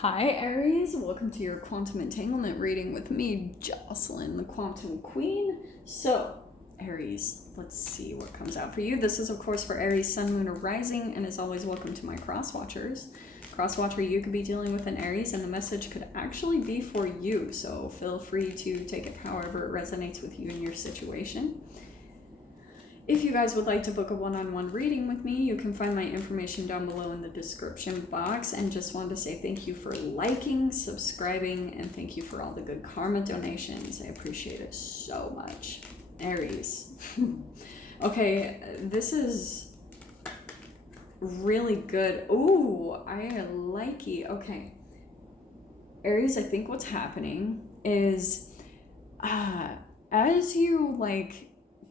Hi Aries, welcome to your quantum entanglement reading with me, Jocelyn, the quantum queen. So, Aries, let's see what comes out for you. This is of course for Aries, Sun, Moon, or Rising, and as always, welcome to my cross watchers. Cross watcher, you could be dealing with an Aries, and the message could actually be for you. So feel free to take it however it resonates with you and your situation. If you guys would like to book a one-on-one reading with me, you can find my information down below in the description box. And just wanted to say thank you for liking, subscribing, and thank you for all the good karma donations. I appreciate it so much. Aries. Okay, this is really good. Ooh, I like it. Okay. Aries, I think what's happening is as you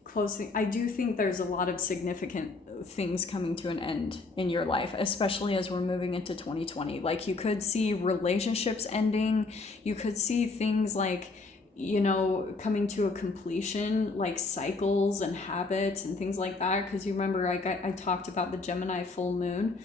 closing, I do think there's a lot of significant things coming to an end in your life, especially as we're moving into 2020. Like, you could see relationships ending, you could see things coming to a completion, like cycles and habits and things like that. Because you remember I talked about the Gemini full moon.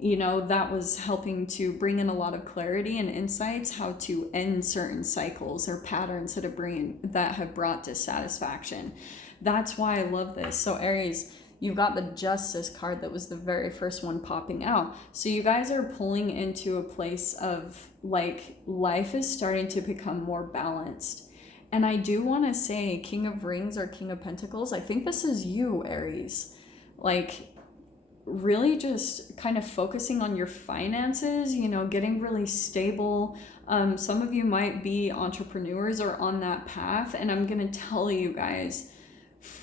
That was helping to bring in a lot of clarity and insights how to end certain cycles or patterns that have brought dissatisfaction. That's why I love this. So Aries, you've got the Justice card that was the very first one popping out. So you guys are pulling into a place of life is starting to become more balanced. And I do want to say King of Rings or King of Pentacles, I think this is you, Aries. Really just kind of focusing on your finances, getting really stable. Some of you might be entrepreneurs or on that path. And I'm going to tell you guys,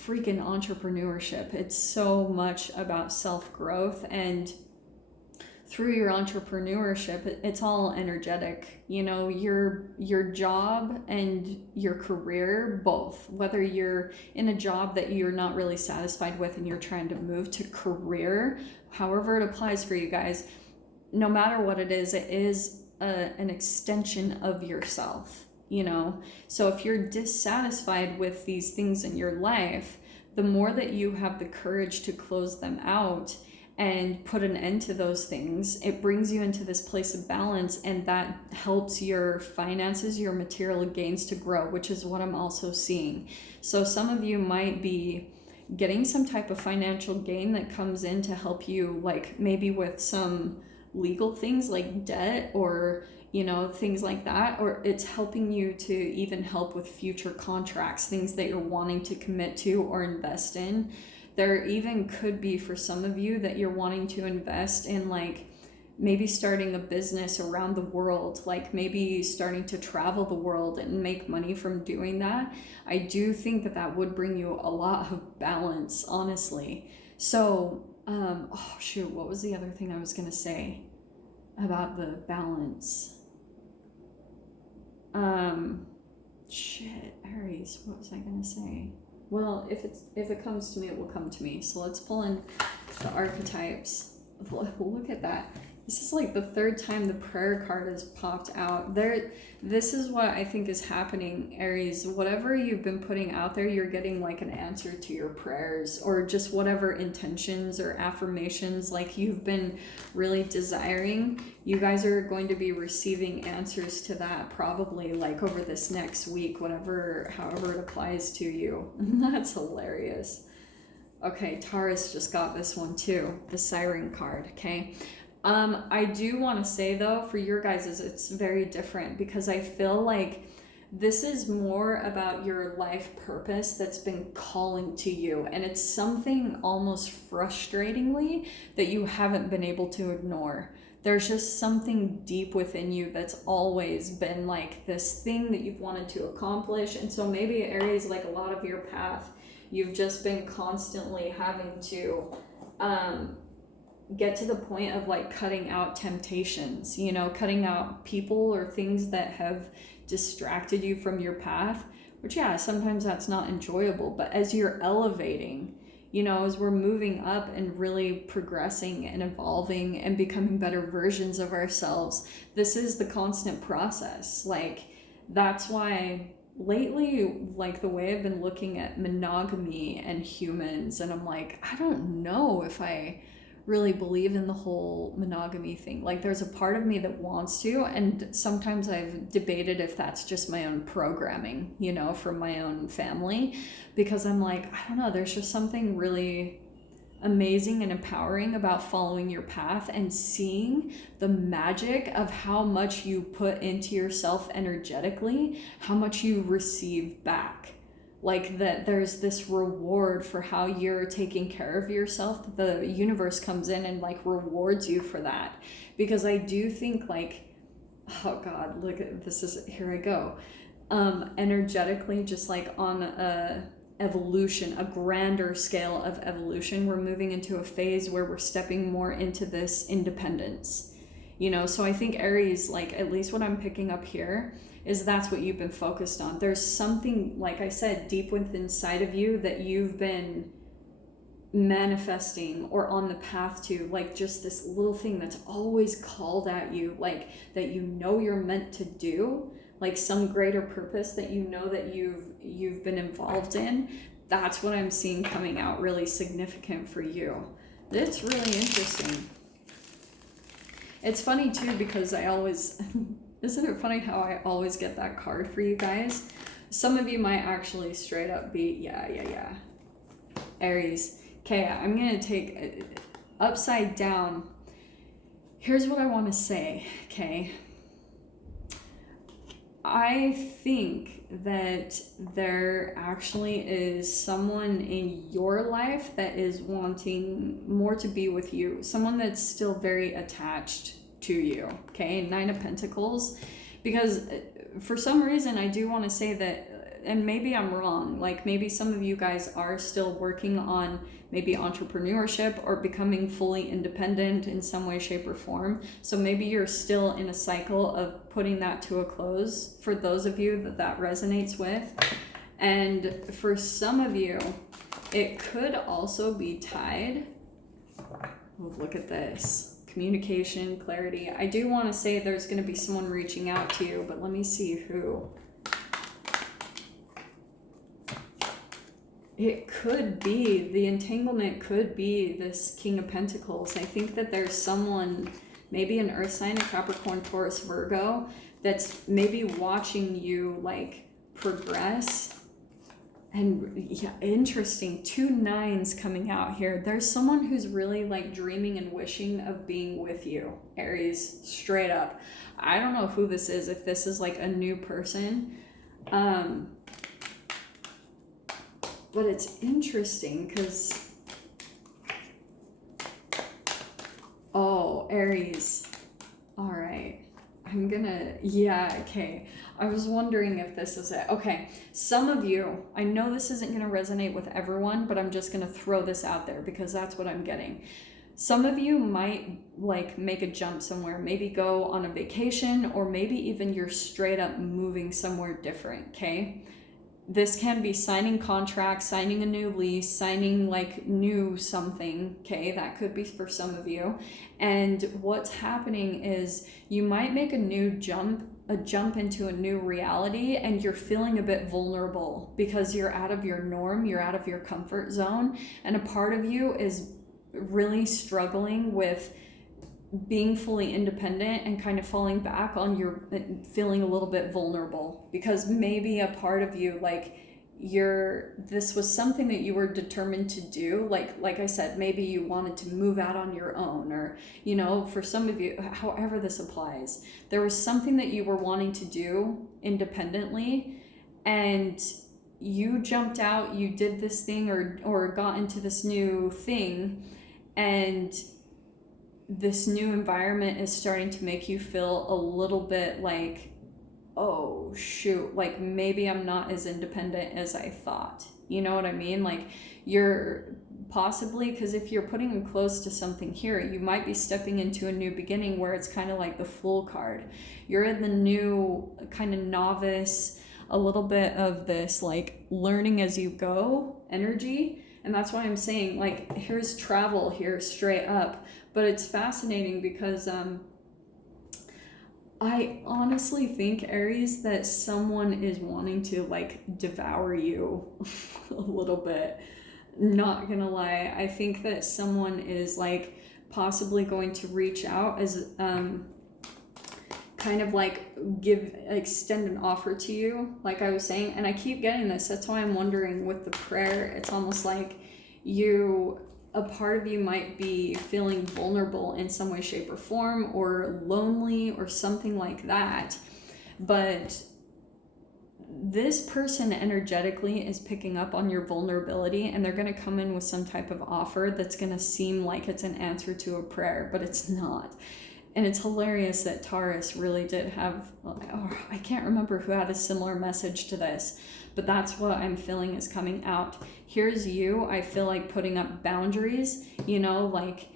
freaking entrepreneurship. It's so much about self-growth, and through your entrepreneurship, it's all energetic. Your job and your career, both, whether you're in a job that you're not really satisfied with and you're trying to move to career, however it applies for you guys, no matter what it is an extension of yourself. So if you're dissatisfied with these things in your life, the more that you have the courage to close them out and put an end to those things, it brings you into this place of balance, and that helps your finances, your material gains to grow, which is what I'm also seeing. So some of you might be getting some type of financial gain that comes in to help you, maybe with some legal things like debt or things like that, or it's helping you to even help with future contracts, things that you're wanting to commit to or invest in. There even could be, for some of you, that you're wanting to invest in maybe starting a business around the world, maybe starting to travel the world and make money from doing that. I do think that would bring you a lot of balance, honestly. So oh shoot, what was the other thing I was gonna say about the balance? Aries, what was I gonna say? Well, if it comes to me, it will come to me. So let's pull in the archetypes. Look at that. This is the third time the prayer card has popped out. This is what I think is happening, Aries. Whatever you've been putting out there, you're getting an answer to your prayers, or just whatever intentions or affirmations you've been really desiring. You guys are going to be receiving answers to that probably over this next week, however it applies to you. That's hilarious. Okay, Taurus just got this one too, the Siren card, okay? I do want to say though, for your guys, it's very different, because I feel like this is more about your life purpose that's been calling to you, and it's something almost frustratingly that you haven't been able to ignore. There's just something deep within you that's always been this thing that you've wanted to accomplish. And so maybe Aries, a lot of your path, you've just been constantly having to get to the point of cutting out temptations, cutting out people or things that have distracted you from your path, which sometimes that's not enjoyable. But as you're elevating, as we're moving up and really progressing and evolving and becoming better versions of ourselves, this is the constant process. That's why lately, the way I've been looking at monogamy and humans, and I'm I don't know if I really believe in the whole monogamy thing. Like, there's a part of me that wants to, and sometimes I've debated if that's just my own programming, you know, from my own family, because I'm like, I don't know, there's just something really amazing and empowering about following your path and seeing the magic of how much you put into yourself energetically, how much you receive back. Like, that there's this reward for how you're taking care of yourself. The universe comes in and like rewards you for that. Because I do think, like, oh God, look at this, is here I go. Energetically, just like on a evolution, a grander scale of evolution, we're moving into a phase where we're stepping more into this independence, you know. So I think Aries, like, at least what I'm picking up here is that's what you've been focused on. There's something, like I said, deep within inside of you that you've been manifesting or on the path to, like, just this little thing that's always called at you, like, that you know you're meant to do, like some greater purpose that you know that you've been involved in. That's what I'm seeing coming out really significant for you. It's really interesting. It's funny too, because I always isn't it funny how I always get that card for you guys? Some of you might actually straight up be yeah Aries. Okay, I'm gonna take upside down. Here's what I want to say, okay? I think that there actually is someone in your life that is wanting more to be with you. Someone that's still very attached to you, okay? 9 of Pentacles. Because for some reason, I do want to say that, and maybe I'm wrong, like maybe some of you guys are still working on maybe entrepreneurship or becoming fully independent in some way, shape, or form. So maybe you're still in a cycle of putting that to a close, for those of you that that resonates with. And for some of you, it could also be tied. Oh, look at this. Communication, clarity. I do want to say there's going to be someone reaching out to you, but let me see who. It could be, the entanglement could be this King of Pentacles. I think that there's someone, maybe an earth sign, a Capricorn, Taurus, Virgo, that's maybe watching you like progress. And yeah, interesting, 2 9s coming out here. There's someone who's really like dreaming and wishing of being with you, Aries, straight up. I don't know who this is, if this is like a new person. But it's interesting because, oh, Aries. All right. I'm gonna, yeah, okay. I was wondering if this is it. Okay, some of you, I know this isn't gonna resonate with everyone, but I'm just gonna throw this out there because that's what I'm getting. Some of you might like make a jump somewhere, maybe go on a vacation, or maybe even you're straight up moving somewhere different, okay? This can be signing contracts, signing a new lease, signing like new something, okay? That could be for some of you. And what's happening is you might make a jump into a new reality, and you're feeling a bit vulnerable because you're out of your norm, you're out of your comfort zone, and a part of you is really struggling with being fully independent and kind of falling back on your feeling a little bit vulnerable, because maybe a part of you, like, this was something that you were determined to do, like I said, maybe you wanted to move out on your own, or, you know, for some of you, however this applies, there was something that you were wanting to do independently, and you jumped out, you did this thing, or got into this new thing, and this new environment is starting to make you feel a little bit like, oh shoot, like maybe I'm not as independent as I thought. You know what I mean? Like, you're possibly, because if you're putting them close to something here, you might be stepping into a new beginning where it's kind of like the Fool card. You're in the new kind of novice, a little bit of this like learning as you go energy. And that's why I'm saying, like, here's travel here straight up. But it's fascinating because I honestly think, Aries, that someone is wanting to like devour you a little bit. Not gonna lie. I think that someone is like possibly going to reach out as kind of like extend an offer to you, like I was saying. And I keep getting this. That's why I'm wondering with the prayer, it's almost like a part of you might be feeling vulnerable in some way, shape, or form, or lonely or something like that. But this person energetically is picking up on your vulnerability, and they're going to come in with some type of offer that's going to seem like it's an answer to a prayer, but it's not. And it's hilarious that Taurus really did have, I can't remember who had a similar message to this, but that's what I'm feeling is coming out. Here's you, I feel like putting up boundaries, you know, like,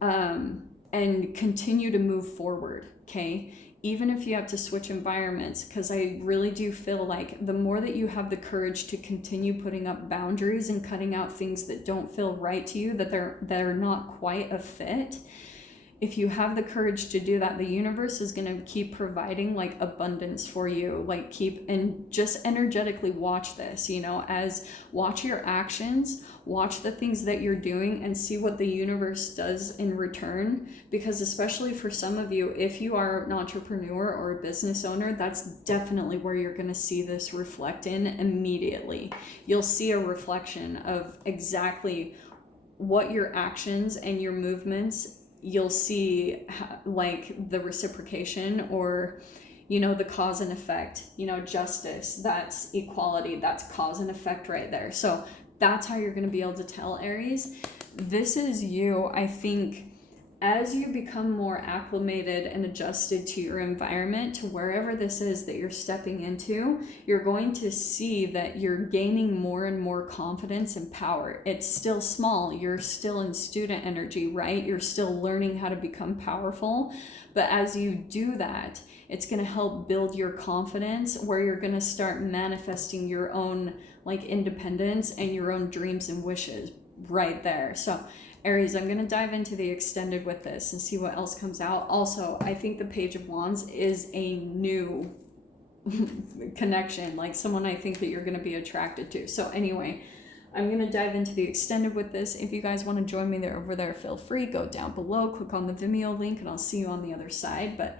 and continue to move forward, okay? Even if you have to switch environments, because I really do feel like the more that you have the courage to continue putting up boundaries and cutting out things that don't feel right to you, that they're not quite a fit, if you have the courage to do that, the universe is going to keep providing like abundance for you. Like and just energetically watch this, you know, watch your actions, watch the things that you're doing, and see what the universe does in return. Because especially for some of you, if you are an entrepreneur or a business owner, that's definitely where you're going to see this reflect in immediately. You'll see a reflection of exactly what your actions and your movements, you'll see like the reciprocation, or, you know, the cause and effect, you know, justice, that's equality, that's cause and effect right there. So that's how you're going to be able to tell, Aries. This is you. I think as you become more acclimated and adjusted to your environment, to wherever this is that you're stepping into, you're going to see that you're gaining more and more confidence and power. It's still small. You're still in student energy, right? You're still learning how to become powerful. But as you do that, it's going to help build your confidence, where you're going to start manifesting your own like independence and your own dreams and wishes right there. So Aries, I'm going to dive into the extended with this and see what else comes out. Also, I think the Page of Wands is a new connection, like someone I think that you're going to be attracted to. So anyway, I'm going to dive into the extended with this. If you guys want to join me there over there, feel free. Go down below, click on the Vimeo link, and I'll see you on the other side. But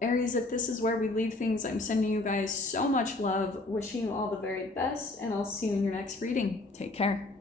Aries, if this is where we leave things, I'm sending you guys so much love, wishing you all the very best, and I'll see you in your next reading. Take care.